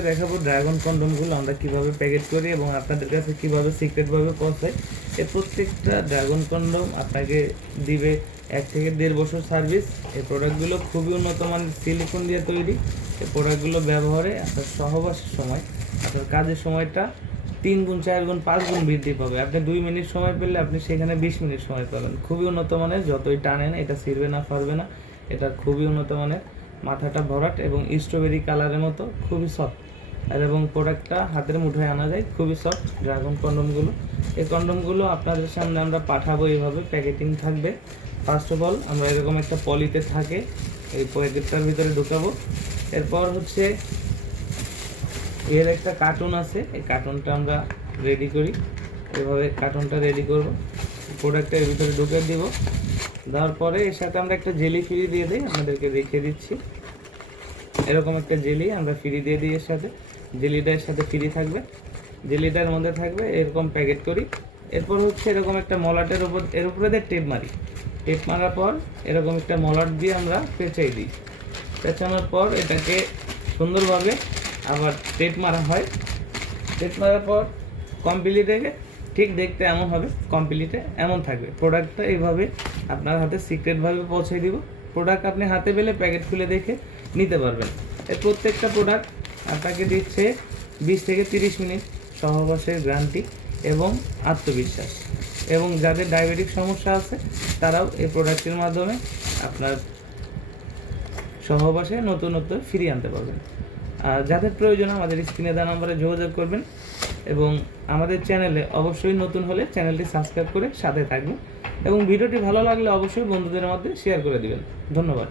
দেখাবো ড্রাগন কন্ডমগুলো আমরা কীভাবে প্যাকেট করি এবং আপনাদের কাছে কীভাবে সিক্রেটভাবে পৌঁছায়। এর প্রত্যেকটা ড্রাগন কন্ডম আপনাকে দিবে এক থেকে দেড় বছর সার্ভিস। এই প্রোডাক্টগুলো খুবই উন্নত মানের সিলিকন দিয়ে তৈরি। এই প্রোডাক্টগুলো ব্যবহারে আপনার সহবাসের সময়, আপনার কাজের সময়টা তিন গুণ, চার গুণ, পাঁচ গুণ বৃদ্ধি পাবে। আপনি দুই মিনিট সময় পেলে আপনি সেখানে বিশ মিনিট সময় পাবেন। খুবই উন্নত মানের, যতই টানেন, এটা ছিঁড়বে না পারবে না, এটা খুবই উন্নত মানের। মাথাটা ভরাট এবং স্ট্রবেরি কালারের মতো খুবই সফট আর এবং প্রোডাক্টটা হাতের মুঠোয় আনা যায়, খুবই সফট ড্রাগন কন্ডমগুলো এই কন্ডমগুলো আপনাদের সামনে আমরা পাঠাবো এইভাবে প্যাকেটিং থাকবে। ফার্স্ট অফ অল আমরা এরকম একটা পলিতে থাকে, এই প্যাকেটটার ভিতরে ঢুকাবো। এরপর হচ্ছে, এর একটা কার্টুন আছে, এই কার্টুনটা আমরা রেডি করি। এভাবে কার্টুনটা রেডি করব। প্রোডাক্টটা এর ভিতরে ঢুকে দিব। দেওয়ার পরে এর সাথে আমরা একটা জেলি ফ্রি দিয়ে দিই, আপনাদেরকে দেখিয়ে দিচ্ছি। এরকম একটা জেলি আমরা ফ্রি দিয়ে দিই এর সাথে। জেলিটার সাথে ফ্রি থাকবে। জেলিটার মধ্যে থাকবে এরকম প্যাকেট করি। এরপর হচ্ছে এরকম একটা মলাটের উপর, এর উপরে দিয়ে টেপ মারি। টেপ মারার পর এরকম একটা মলাট দিয়ে আমরা পেঁচাই দিই। পেঁচানোর পর এটাকে সুন্দরভাবে আবার টেপ মারা হয়। টেপ মারার পর কমপ্লিট থেকে ঠিক দেখতে এমন হবে কমপ্লিটে এমন থাকবে। প্রোডাক্টটা এইভাবে আপনার হাতে সিক্রেটভাবে পৌঁছে দিব। প্রোডাক্ট আপনি হাতে পেলে প্যাকেট খুলে দেখে নিতে পারবেন। এর প্রত্যেকটা প্রোডাক্ট আপনাকে দিচ্ছে বিশ থেকে তিরিশ মিনিট সহবাসের গ্যারান্টি এবং আত্মবিশ্বাস। এবং যাদের ডায়াবেটিক সমস্যা আছে, তারাও এই প্রোডাক্টের মাধ্যমে আপনার সহবাসে নতুনত্ব ফিরিয়ে আনতে পারবেন। যাদের প্রয়োজন আমাদের স্ক্রিনে দেওয়া নম্বরে যোগাযোগ করবেন এবং আমাদের চ্যানেলে অবশ্যই নতুন হলে চ্যানেলটি সাবস্ক্রাইব করে সাথে থাকবেন এবং ভিডিওটি ভালো লাগলে অবশ্যই বন্ধুদের মধ্যে শেয়ার করে দিবেন। ধন্যবাদ।